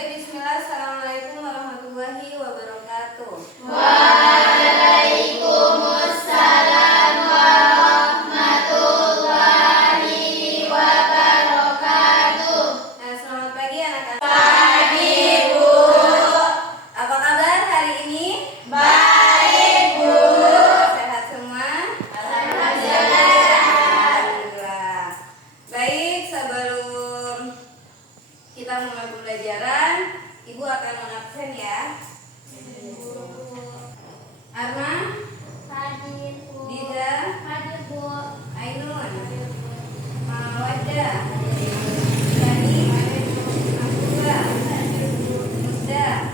Bismillah. Assalamualaikum warahmatullahi wabarakatuh. Waalaikumsalam warahmatullahi wabarakatuh. Nah, selamat pagi anak-anak. Pagi, Bu. Apa kabar hari ini? Baik, Bu. Sehat semua? Alhamdulillah. Alhamdulillah. Baik, sebelum kita mulai pembelajaran, Ibu akan mengabsen ya. Arma, Hadir, Bu. Diza, Hadir, Bu. Ainun, Mawadah, Dani, Abdullah, Musda.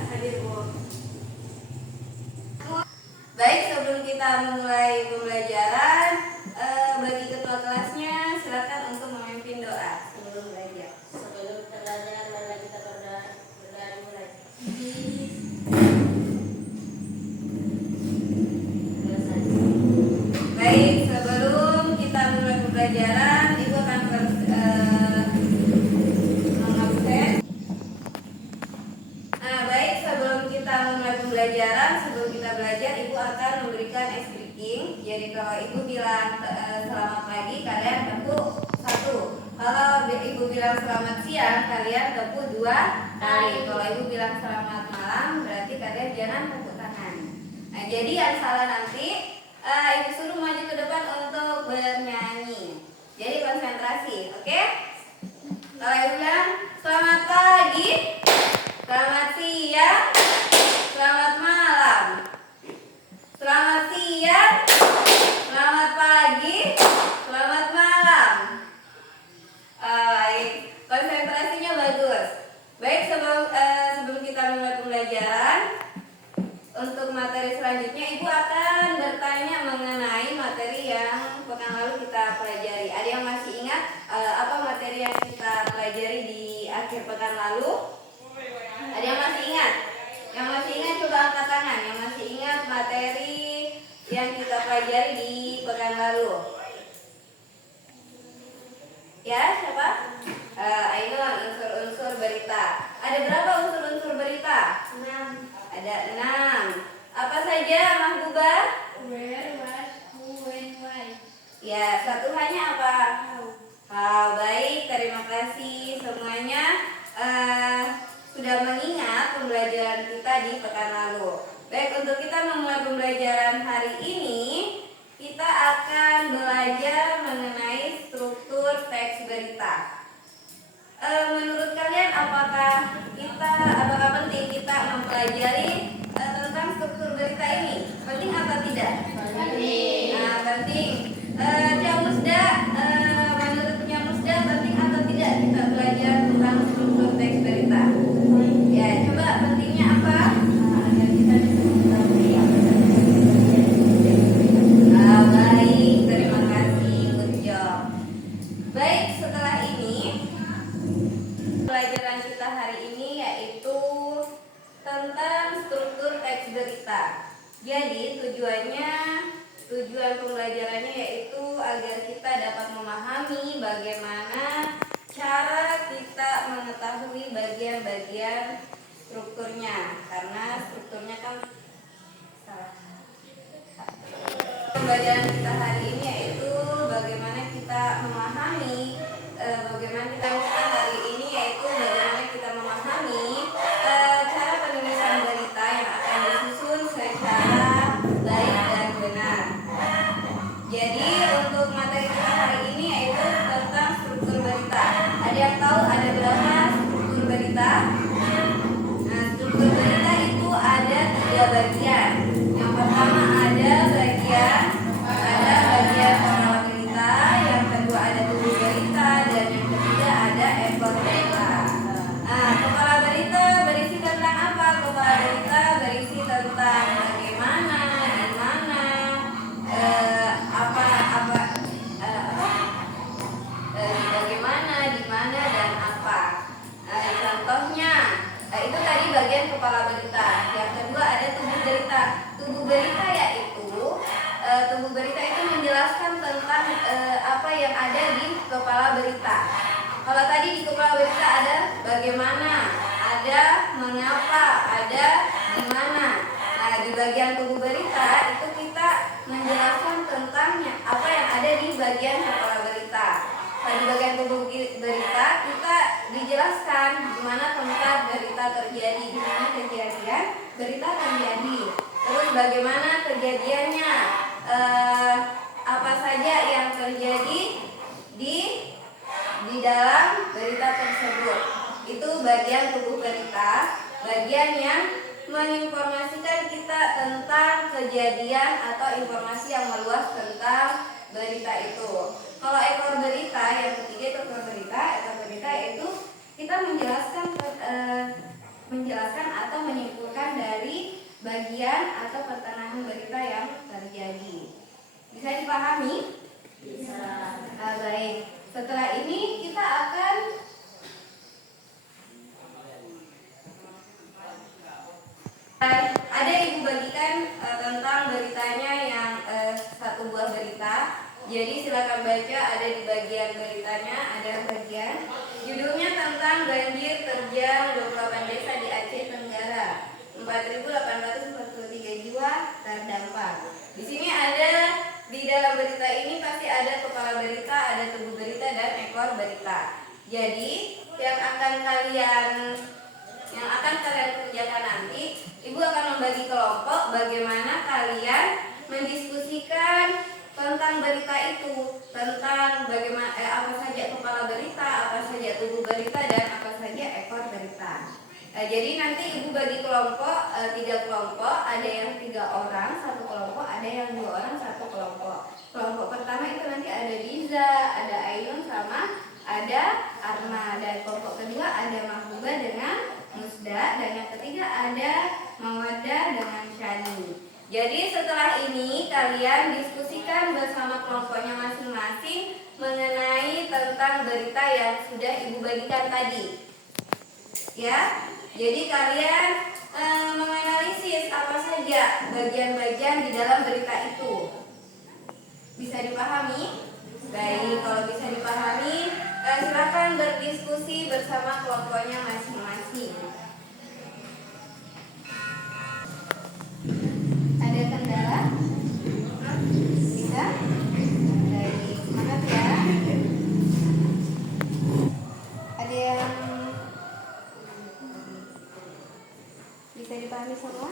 Baik, sebelum kita mulai pembelajaran, bagi ketua kelasnya silakan untuk memimpin doa sebelum belajar. Sebelum belajar, mari kita berdoa dimulai. Baik, sebelum kita mulai pembelajaran, Ibu akan mengabsen. Nah, baik, sebelum kita mulai pembelajaran, sebelum kita belajar, Ibu akan memberikan ice breaking. Jadi kalau Ibu bilang selamat pagi, kalian tepuk 1. Kalau Ibu bilang selamat siang, kalian tepuk 2 kali. Kalau Ibu bilang selamat malam, berarti kalian jangan tepuk tangan. Nah, jadi yang salah nanti Ibu suruh maju ke depan untuk bernyanyi. Jadi konsentrasi, oke? Kalau Ibu bilang selamat pagi, selamat siang, selamat malam, selamat siang, selamat pagi, selamat malam. Baik, konsentrasinya bagus. Baik, sebelum kita mulai pembelajaran, untuk materi selanjutnya Ibu akan bertanya mengenai materi yang pekan lalu kita pelajari. Ada yang masih ingat apa materi yang kita pelajari di akhir pekan lalu? Ada yang masih ingat? Yang masih ingat coba angkat tangan. Yang masih ingat materi yang kita pelajari di pekan lalu? Ya, siapa? Ainun, unsur-unsur berita. Ada berapa unsur-unsur berita? 6. Ada 6. Apa saja, Mahbubah? Where, what, who, when, why. Ya, satu hanya apa? Baik, terima kasih semuanya sudah mengingat pembelajaran kita di pekan lalu. Baik, untuk kita memulai pembelajaran hari ini, kita akan belajar mengenai struktur teks berita. Menurut kalian apakah penting kita mempelajari tentang struktur berita ini? Penting atau tidak? Penting. Nah, penting. Cak Musda, menurutnya Musda penting atau tidak kita belajar tentang struktur teks berita? Ya, coba pentingnya apa? Agar kita bisa mengetahui apa saja. Baik, terima kasih, good job. Baik, setelah ini pelajaran kita hari ini yaitu tentang struktur teks berita. Jadi tujuan pembelajarannya yaitu agar kita dapat memahami bagaimana cara kita mengetahui bagian-bagian strukturnya, karena strukturnya kan salah. Pembelajaran kita hari ini yaitu bagaimana kita memahami bagaimana kita lakukan hari ini yaitu bagaimana kita memahami cara penulisan berita yang akan disusun secara baik dan benar. Jadi untuk materi kita hari ini yaitu tentang struktur berita. Ada yang tahu ada berapa struktur berita? Nah, struktur berita itu ada 3 bagian. Yang pertama ada bagian dijelaskan di mana tempat berita terjadi, di mana kejadian berita terjadi. Terus bagaimana kejadiannya, apa saja yang terjadi di dalam berita tersebut. Itu bagian tubuh berita, bagian yang menginformasikan kita tentang kejadian atau informasi yang meluas tentang berita itu. Kalau ekor berita, yang ketiga itu ekor berita. Ekor berita itu kita menjelaskan atau menyimpulkan dari bagian atau pertengahan berita yang terjadi. Bisa dipahami? Bisa. Baik. Setelah ini kita akan ada ibu bagikan tentang beritanya yang satu buah berita. Jadi silakan baca, ada di bagian beritanya, ada bagian judulnya tentang banjir terjang 28 desa di Aceh Tenggara, 4.843 jiwa terdampak. Di sini ada, di dalam berita ini pasti ada kepala berita, ada tubuh berita dan ekor berita. Jadi yang akan kalian kerjakan nanti, Ibu akan membagi kelompok bagaimana kalian mendiskusikan tentang berita itu, tentang bagaimana apa saja kepala berita, apa saja tubuh berita, dan apa saja ekor berita. Jadi nanti Ibu bagi kelompok, 3 kelompok, ada yang 3 orang satu kelompok, ada yang 2 orang satu kelompok. Kelompok pertama itu nanti ada Liza, ada Ainun, sama ada Arma, dan kelompok kedua ada Mahbuba dengan Musda, dan yang ketiga ada Mawaddah dengan Shani. Jadi setelah ini kalian diskusikan bersama kelompoknya masing-masing mengenai tentang berita yang sudah Ibu bagikan tadi. Ya, jadi kalian menganalisis apa saja bagian-bagian di dalam berita itu. Bisa dipahami? Baik, kalau bisa dipahami, silakan berdiskusi bersama kelompoknya masing-masing. Ada kendala? Bisa? Baik, semangat ya. Ada yang bisa dipahami semua?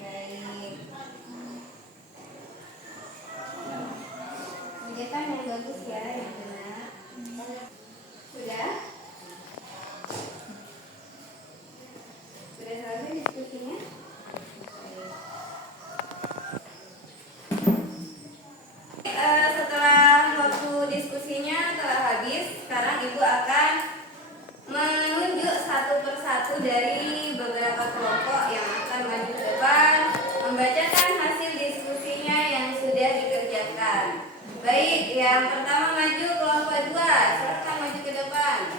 Baik. Kegiatan yang bagus ya, yang benar. Sudah? Sudah selesai diskusinya? Setelah waktu diskusinya telah habis, sekarang Ibu akan menunjuk satu persatu dari beberapa kelompok yang akan maju ke depan, membacakan hasil diskusinya yang sudah dikerjakan. Baik, yang pertama maju kelompok 2, silakan maju ke depan.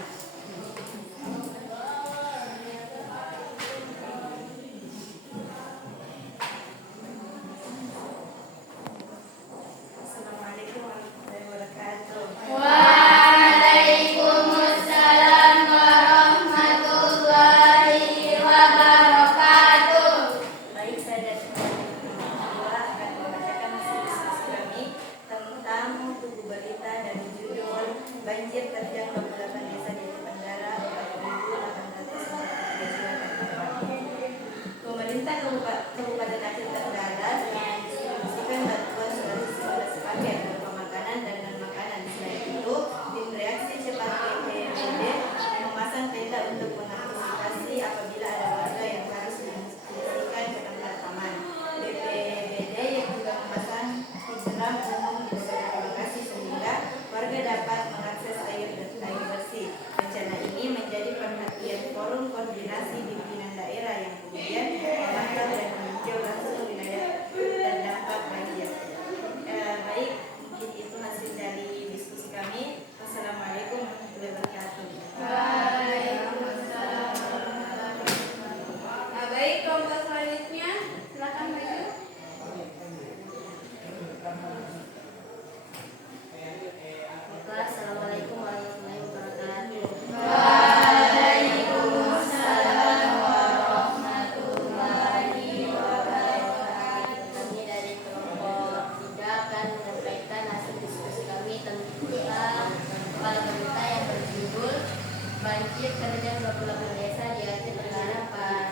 banjir terjadi 28 desa di Aceh Tenggara pada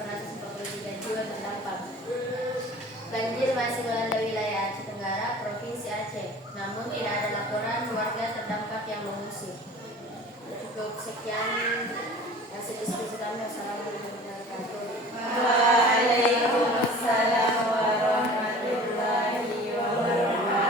1843 jiwa terdampak. Banjir masih melanda wilayah Aceh Tenggara, Provinsi Aceh. Namun tidak ada laporan warga terdampak yang mengungsi. Cukup sekian hasil diskusi kami. Wassalamualaikum warahmatullahi wabarakatuh. Waalaikumsalam warahmatullahi wabarakatuh.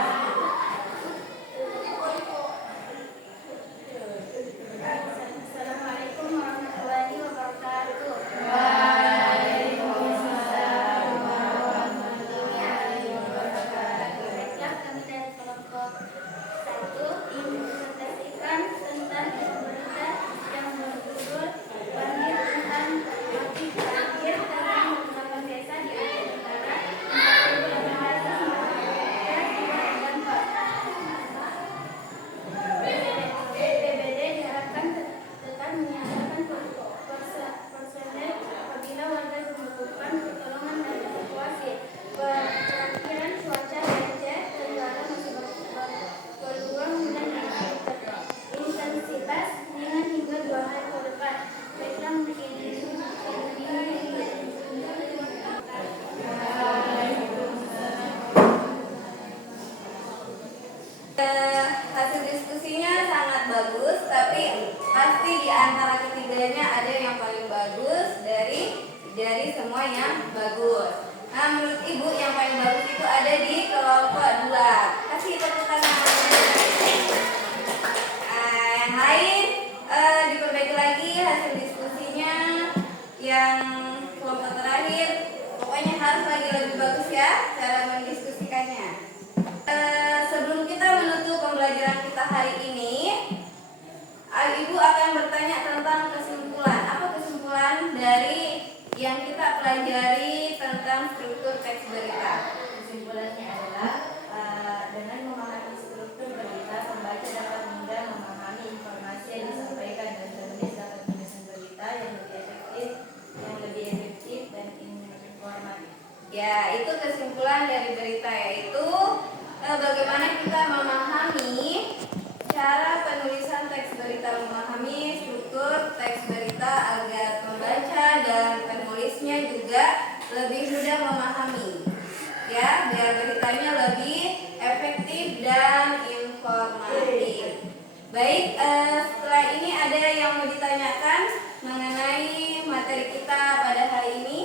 Assalamualaikum warahmatullahi wabarakatuh. Waalaikumsalam warahmatullahi wabarakatuh. Baiklah, kami dari kelompok 1 ingin mempresentasikan tentang berita yang berjudul banjir tentang motif banjir tentang beberapa desa di Aceh Tenggara, 4.800 BPBD diharapkan tetap menyiagakan personel apabila warga membutuhkan pertolongan dan evakuasi. Perakhiran cuaca di Aceh Tenggara masih berpeluang hujan intensitas ringan hingga 2 hari ke depan. Baiklah, mungkin Hasil diskusinya sangat bagus, tapi pasti di antara ketiganya ada yang paling bagus dari semua yang bagus. Nah, menurut Ibu yang paling bagus itu ada di kelompok 2. Kasih tepuk tangan. Yang lain diperbaiki lagi hasil diskusinya. Yang kelompok terakhir pokoknya harus lagi lebih bagus ya cara mendiskusikannya. Sebelum kita menutup pembelajaran kita hari ini, Ibu akan bertanya tentang kesimpulan. Apa kesimpulan dari yang kita pelajari tentang struktur teks berita? Kesimpulannya adalah dengan memahami struktur berita, pembaca dapat mudah memahami informasi yang disampaikan dan penulis dapat menyusun berita yang lebih efektif dan informatif. Ya, itu kesimpulan dari berita, yaitu bagaimana kita memahami cara penulisan teks berita, memahami struktur teks berita agar pembaca dan penulisnya juga lebih mudah memahami. Ya, biar beritanya lebih efektif dan informatif. Baik, setelah ini ada yang mau ditanyakan mengenai materi kita pada hari ini?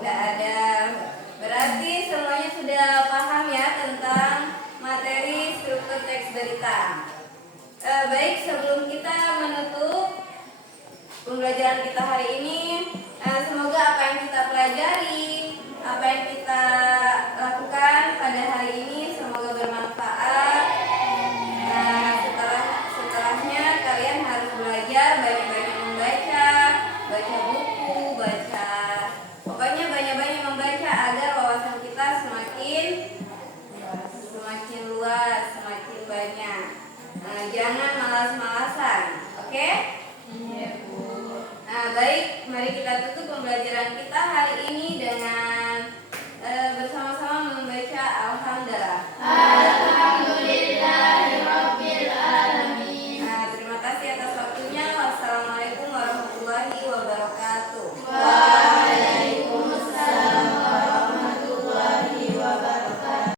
Tidak ada. Berarti semuanya sudah paham ya tentang materi struktur teks berita. Baik, sebelum kita menutup pembelajaran kita hari ini, semoga apa yang kita pelajari, apa yang kita lakukan pada hari ini semoga bermanfaat. Setelahnya kalian harus belajar banyak-banyak membaca, baca buku, pokoknya banyak-banyak membaca agar wawasan kita semakin luas, semakin banyak. Jangan malas-malasan, oke? Iya, Bu. Baik, mari kita tutup.